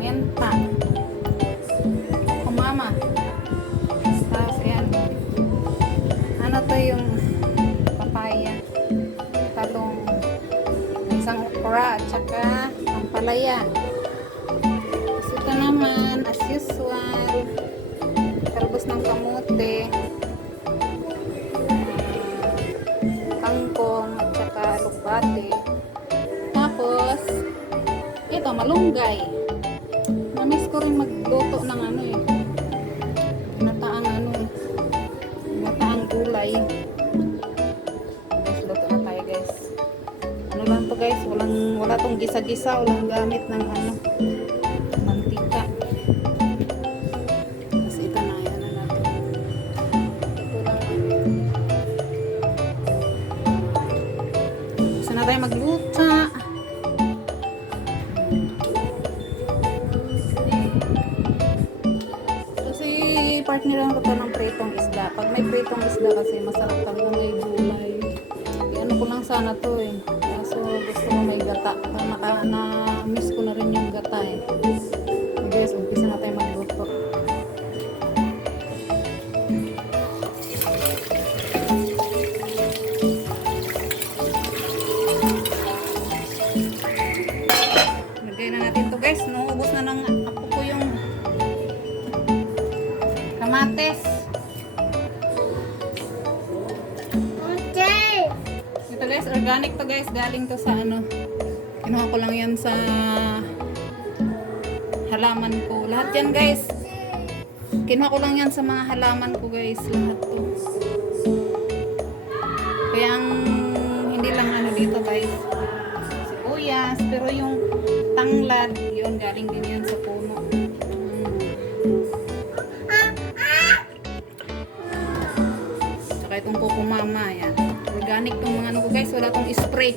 menta. Kumama. Tapos yan. Ano to yung papaya. Tatong isang okra at saka ang palaya. Tapos ito naman, as usual, talbos ng kamote, kangkong at saka alugbate. Tapos ito, malunggay. Namiss ko rin magluto ng ano eh. Ginataang ano eh. Ginataang gulay. Guys, luto na tayo guys. Ano lang to guys, wala tong gisa-gisa, walang gamit ng ano, mantika. Kasi ito na, yan na natin. Ito lang natin. Gusto na tayo magluto. Partner lang ito ng pritong isda. Pag may pritong isda kasi masarap talaga may gulay. Ano ko lang sana to eh. Kaso gusto ko may gata. Na-miss ko na rin yung gata eh. Guys, umpisa na tayo magluto. Lagay na natin to guys. Naubos na ng ako ko yung kamates. Okay. Ito guys, organic to guys. Galing to sa ano. Kinuha ko lang yan sa halaman ko. Lahat yan guys. Kinuha ko lang yan sa mga halaman ko guys. Lahat to. Kaya ang hindi lang ano dito guys. Sibuyas. Pero yung tanglad, yun galing din yan sa puno. Itong kukumama, yan. Organic tong mga ano ko guys, wala tong spray.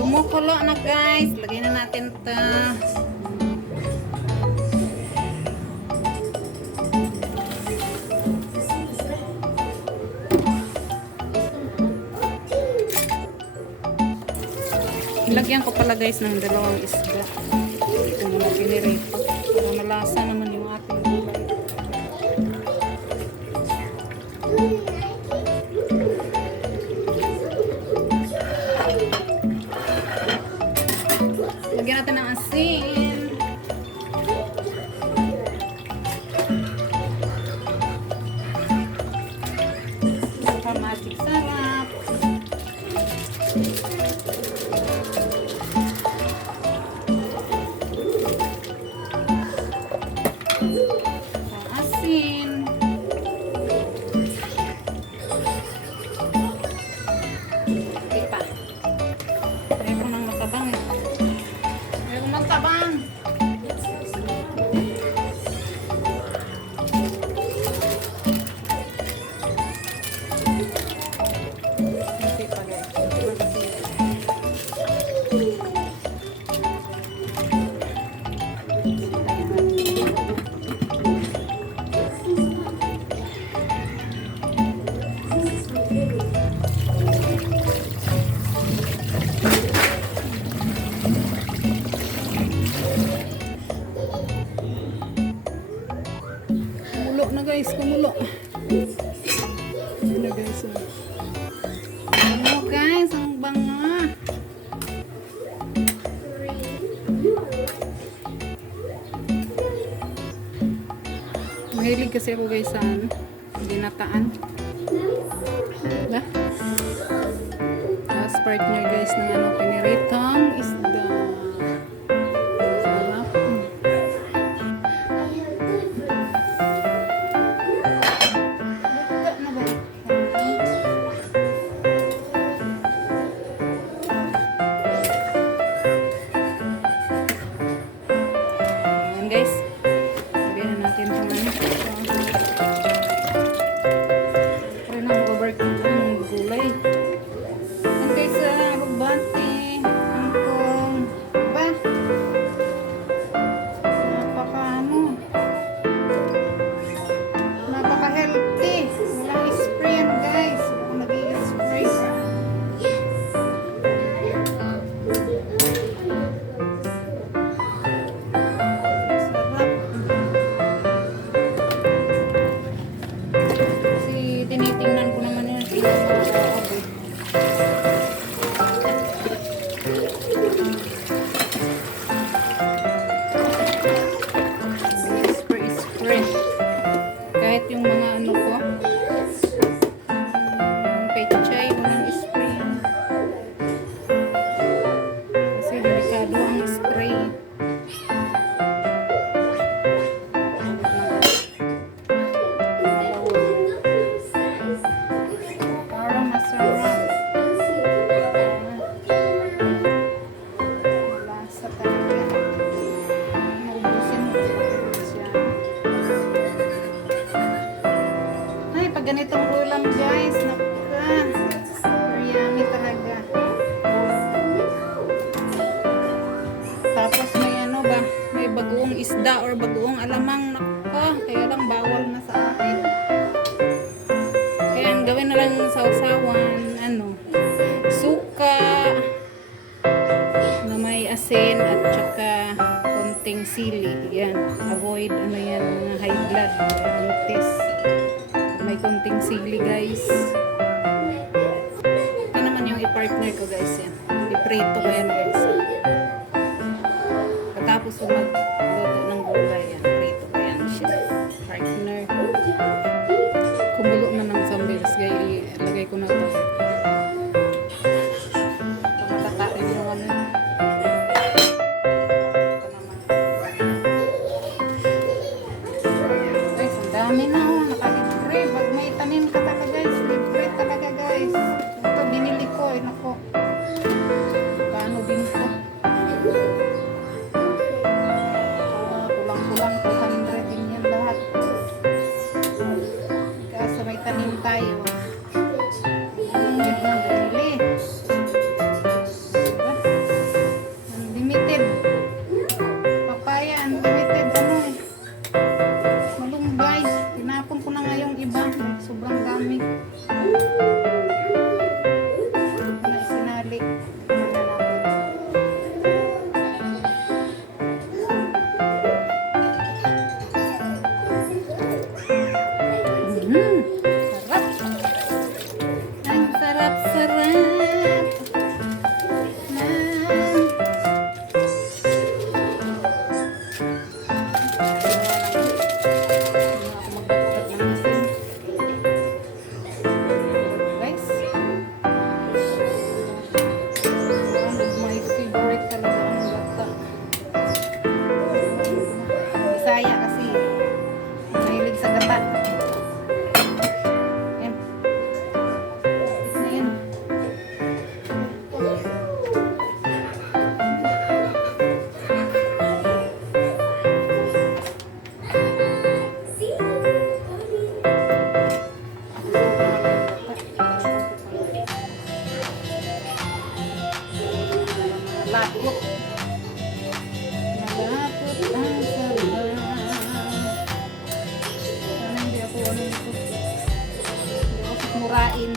Kumukulo na guys, lagyan na natin ito. Lagyan ko pala guys ng dalawang isda. Ito muna pinirito. Para malasa naman yung ating gulay. Lagyan natin ng asin. Saka magic sarap. Asin. Okay pa. Ayaw ko nang matabang eh. Ayaw ko matabang. Okay pa guys. Kumulo na guys, kumulo. Ano guys, ano guys, ang banga. Mahilig kasi ako guys sa ano, ginataan. Diba? Tapos partner guys ng ano, piniritong isda. Sarap. Ayan guys. Sabihin na natin itong ano. Pwede na mag-overcook ng gulay. Ayan guys, alugbate. Spray, spray. Kahit yung mga ano ko, pechay, walang spray. Kasi delikado ang spray. Para masarap. Malasa talaga. Maubusin mo siya. Ay, pag ganitong ulam guys, napaka yummy talaga. Tapos may ano ba, may bagoong isda or bagoong alamang, naka, kaya lang bawal na sa akin. Kaya ang gawin na lang sausawan, ano, suka na may asin at saka konting sili. Yan, avoid ano yan, mga high blood, diabetes. May konting sili guys. Ito naman yung i-partner ko guys yan. I-prito ko yan guys. Pagkatapos kung magluto ng gulay yan, prito ko yan siya. Partner. Kumulo na ng sambales guys, ilagay ko na ito. Matatarin yung ano. Guys, ang dami na oh. Nakalibre. Pag may tanim ka talaga guys, libre talaga guys. Ito binili ko eh. Nako. Paano din ito? Kulang-kulang 200 din yan lahat. Kasi may tanim tayo. Yun ang binili. Diba? Unlimited. Papaya, unlimited. Ano eh. Malunggay. Tinapon ko na nga yung iba. Sobrang dami. Na isinali. Sarap. Ang sarap-sarap. Guys, my favorite talaga ang gata. Bisaya kasi mahilig sa gata. Yan. Ito na yan. Malapot. Malapot ang sarap. Sana hindi ako ano ito. Hindi ako sikmurain.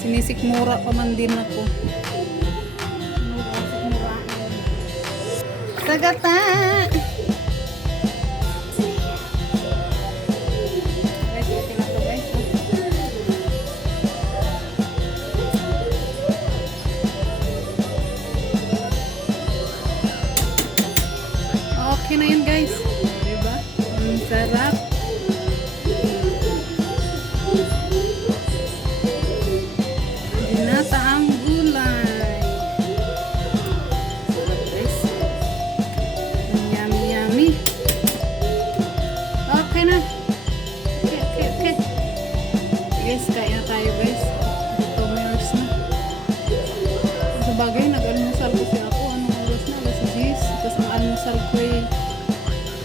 Sinisikmura pa man din ako. Hindi ako sikmurain. Sagata! Guys, okay na to guys. Okay na yun guys. Diba? Ang sarap. Ginataang gulay. Sarap guys. Yummy yummy. Okay na. Okay. Guys, kaya tayo guys. 2 minutes na. Sa bagay, nag-almusal kasi ako. Anong oras na? Alas 10. Tapos ang almusal ko ay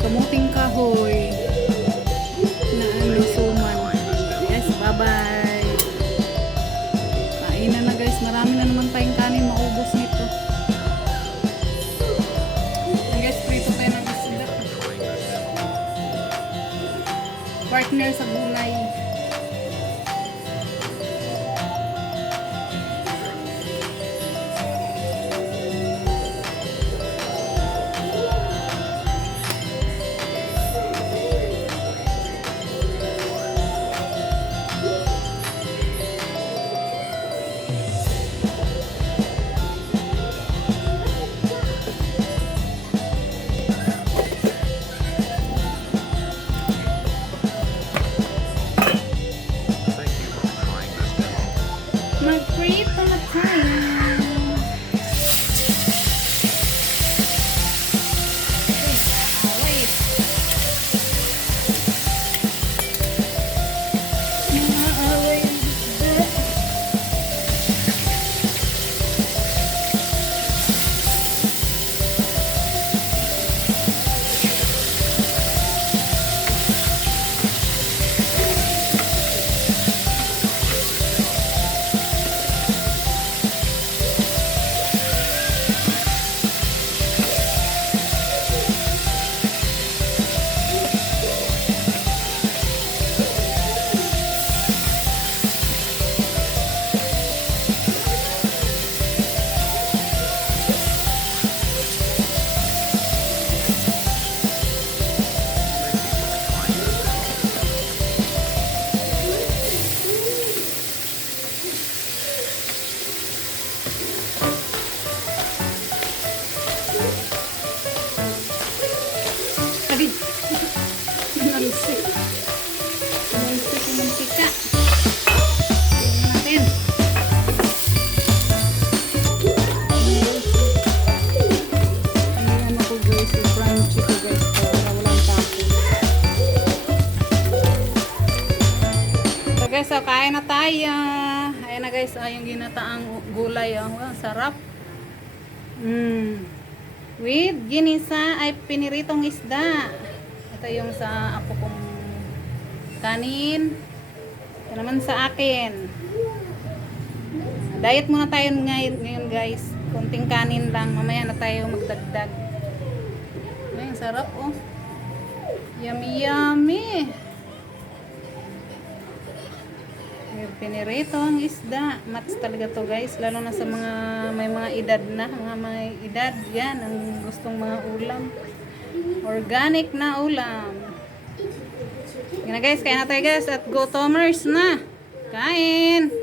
kamuting kahoy na ano, suman. Yes, bye-bye. Kain na guys. Marami na naman tayong kanin maubos nito. Guys, prito tayo ng isda. Partner sa gulay. Adi. Nalsik. Nalsik yung mantika. Tingnan natin. Ayan ako guys. Crunchy ko guys. Para walang tapon. So guys, so kain na tayo. Ayan na guys, yung ginataang gulay. Wow, sarap. With ginisa ay piniritong isda. Ito yung sa apo kong kanin. Ito naman sa akin. Diet muna tayo ngayon guys. Konting kanin lang. Mamaya na tayo magdagdag. Ay, sarap oh. Yummy yummy. Pinirito ang isda. Max talaga to guys. Lalo na sa mga may mga edad na. Mga may edad. Yan. Ang gustong mga ulam. Organic na ulam. Yan na guys. Kain na tayo guys. At go Tomers na. Kain.